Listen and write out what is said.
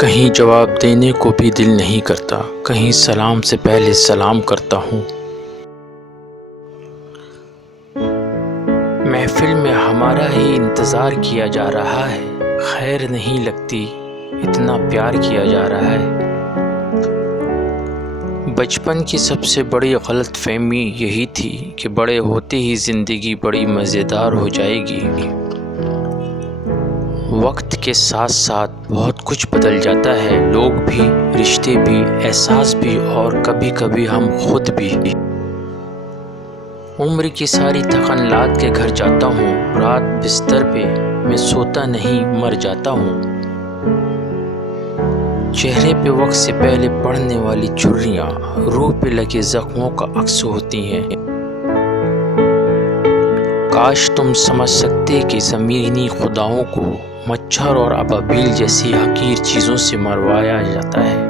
کہیں جواب دینے کو بھی دل نہیں کرتا، کہیں سلام سے پہلے سلام کرتا ہوں۔ محفل میں ہمارا ہی انتظار کیا جا رہا ہے، خیر نہیں لگتی اتنا پیار کیا جا رہا ہے۔ بچپن کی سب سے بڑی غلط فہمی یہی تھی کہ بڑے ہوتے ہی زندگی بڑی مزیدار ہو جائے گی۔ وقت کے ساتھ ساتھ بہت کچھ بدل جاتا ہے، لوگ بھی، رشتے بھی، احساس بھی، اور کبھی کبھی ہم خود بھی۔ عمر کی ساری تھکن لاد کے گھر جاتا ہوں، رات بستر پہ میں سوتا نہیں مر جاتا ہوں۔ چہرے پہ وقت سے پہلے پڑنے والی چھریاں روح پہ لگے زخموں کا عکس ہوتی ہیں۔ کاش تم سمجھ سکتے کہ زمینی خداؤں کو مچھر اور ابابیل جیسی حقیر چیزوں سے مروایا جاتا ہے۔